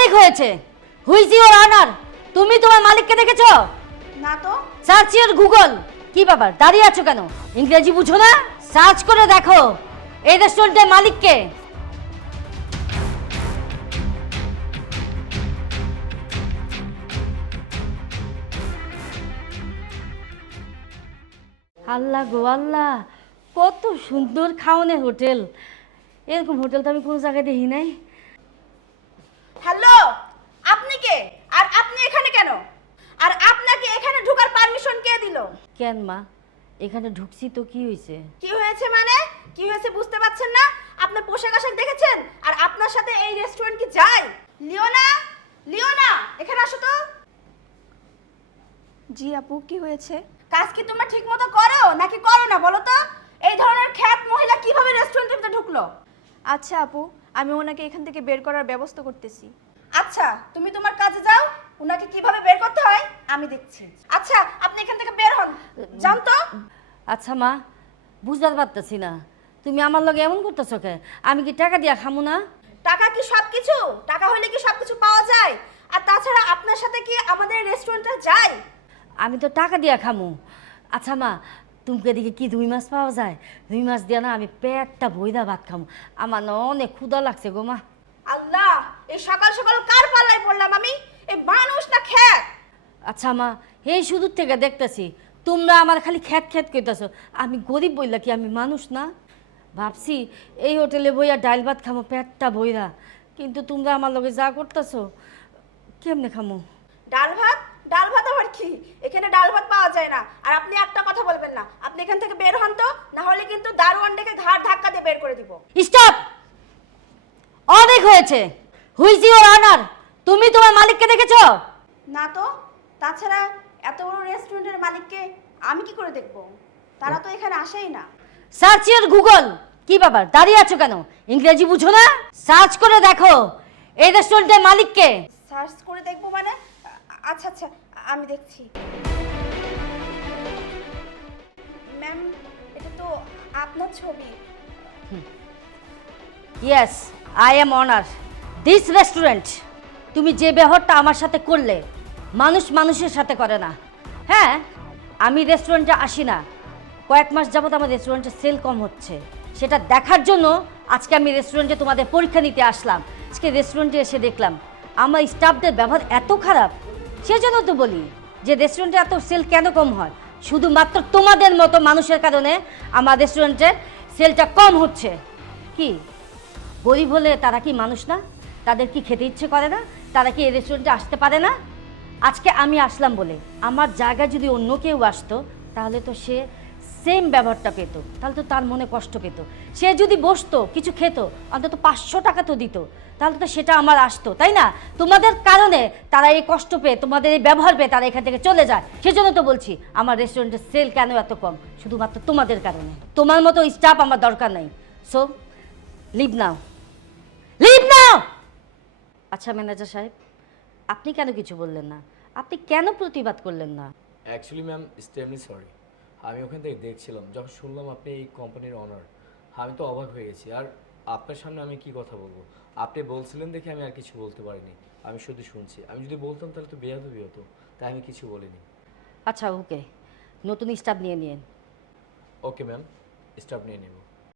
অনেক হয়েছে। Who's your owner? তুমি তোমার মালিককে দেখেছো? না তো। Search your Google. কি ব্যাপার, দাঁড়িয়ে আছো কেন? ইংরেজি বুঝো না? সার্চ করে দেখো এই রেস্টুরেন্টের মালিককে। আল্লাহ গো আল্লাহ, কত সুন্দর খাওয়ানোর হোটেল। এরকম হোটেল তো আমি কোনো জায়গায় দেখি নাই। হ্যালো, আপনি কে? আর আপনি এখানে কেন? আর আপনাকে এখানে ঢোকার পারমিশন কে দিল? কেন মা, এখানে ঢুকছি তো কি হয়েছে? কি হয়েছে মানে? কি হয়েছে বুঝতে পারছেন না? আপনার পোশাক আশাক দেখেছেন? আর আপনার সাথে এই রেস্টুরেন্ট কি যায়? লিওনা, লিওনা, এখানে আসো তো। জি আপু, কি হয়েছে? কাজ কি তোমরা ঠিকমতো করো নাকি করো না বলো তো? এই ধরনের খ্যাত মহিলা কিভাবে রেস্টুরেন্টের ভিতরে ঢুকলো? আচ্ছা আপু, আমি ওনাকে এখান থেকে বের করার ব্যবস্থা করতেছি। আচ্ছা, তুমি তোমার কাজে যাও। উনাকে কিভাবে বের করতে হয় আমি দেখছি। আচ্ছা, আপনি এখান থেকে বের হন। যান তো। আচ্ছা মা, বুঝতে পারতেছি না, তুমি আমার লগে এমন করতেছো কে? আমি কি টাকা দিয়া খামু না? টাকা কি সবকিছু? টাকা হলে কি সবকিছু পাওয়া যায়? আর তাছাড়া আপনার সাথে কি আমাদের রেস্টুরেন্টে যায়? আমি তো টাকা দিয়া খামু। আচ্ছা মা, তুমি এদিকে কি রুই মাছ পাওয়া যায়? রুই মাছ দিয়া না আমি পেটটা ভইরা ভাত খামু। আমার না অনেক ক্ষুধা লাগছে গো মা। আল্লাহ, এই সকাল সকাল কার পাল্লায় পড়লাম আমি? এই মানুষ না খ্যাত? আচ্ছা মা, এই শুরুর থেকে দেখতেছি তোমরা আমার খালি খ্যাত খ্যাত কইতাছো। আমি গরিব বইলা কি আমি মানুষ না? ভাবছি এই হোটেলে বইয়া ডাল ভাত খামো পেটটা বইরা, কিন্তু তোমরা আমার লগে যা করতেছো, কেমনে খামো? ডাল ভাত? ডাল ভাত আবার কি? এখানে ডাল ভাত পাওয়া যায় না। আর আপনি একটা কথা বলবেন না। আপনি এখান থেকে বের হন তো, না হলে কিন্তু দারোয়ান ডেকে ঘাড় ধাক্কা দিয়ে বের করে দিব। স্টপ! অনেক হয়েছে। Who's your owner? তুমি তোমার মালিককে দেখেছো? না তো। তাছাড়া এত বড় রেস্টুরেন্টের মালিককে আমি কি করে দেখব? তারা তো এখানে আসেই না। Search your Google. কি ব্যাপার, দাঁড়িয়ে আছো কেন? ইংরেজি বুঝো না? সার্চ করে দেখো এই রেস্টুরেন্টের মালিককে। সার্চ করে দেখবো মানে? আচ্ছা আচ্ছা, আমি দেখছি। ম্যাম, এটা তো আপনার ছবি। Yes, I am owner this restaurant. তুমি যে ব্যবহারটা আমার সাথে করলে, মানুষ মানুষের সাথে করে না। হ্যাঁ, আমি রেস্টুরেন্টে আসি না, কয়েক মাস যাবত আমার রেস্টুরেন্টে সেল কম হচ্ছে, সেটা দেখার জন্য আজকে আমি রেস্টুরেন্টে তোমাদের পরীক্ষা নিতে আসলাম। আজকে রেস্টুরেন্টে এসে দেখলাম আমার স্টাফদের ব্যবহার এত খারাপ। সেজন্য তো বলি যে রেস্টুরেন্টে এত সেল কেন কম হয়? শুধুমাত্র তোমাদের মতো মানুষের কারণে আমার রেস্টুরেন্টের সেলটা কম হচ্ছে। কি গরিব হলে তারা কি মানুষ না? তাদের কি খেতে ইচ্ছে করে না? তারা কি এই রেস্টুরেন্টে আসতে পারে না? আজকে আমি আসলাম বলে আমার জায়গায় যদি অন্য কেউ আসতো, তাহলে তো সে সেম ব্যবহারটা পেত, তাহলে তো তার মনে কষ্ট পেত। সে যদি বসতো কিছু খেত, অন্তত 500 টাকা তো দিত, তাহলে তো সেটা আমার আসতো, তাই না? তোমাদের কারণে তারা এই কষ্ট পেয়ে, তোমাদের এই ব্যবহার পেয়ে তারা এখান থেকে চলে যায়। সেজন্য তো বলছি আমার রেস্টুরেন্টের সেল কেন এত কম, শুধুমাত্র তোমাদের কারণে। তোমার মতো স্টাফ আমার দরকার নেই। So leave now, leave now. আচ্ছা ম্যানেজার সাহেব, আপনি কেন কিছু বললেন না? আপনি কেন প্রতিবাদ করলেন না? Actually ma'am, extremely sorry. আমি ওখান থেকে দেখছিলাম, যখন শুনলাম আপনি এই কোম্পানির অনার, আমি তো অবাক হয়ে গেছি। আর আপনার সামনে আমি কি কথা বলবো? আপনি বলছিলেন দেখে আমি আর কিছু বলতে পারিনি। আমি শুধু শুনছি। আমি যদি বলতাম তাহলে তো বেয়াদবি হতো, তাই আমি কিছু বলিনি। আচ্ছা ওকে, নতুন স্টাফ নিয়ে নিন। ওকে ম্যাম, স্টাফ নিয়ে নেব।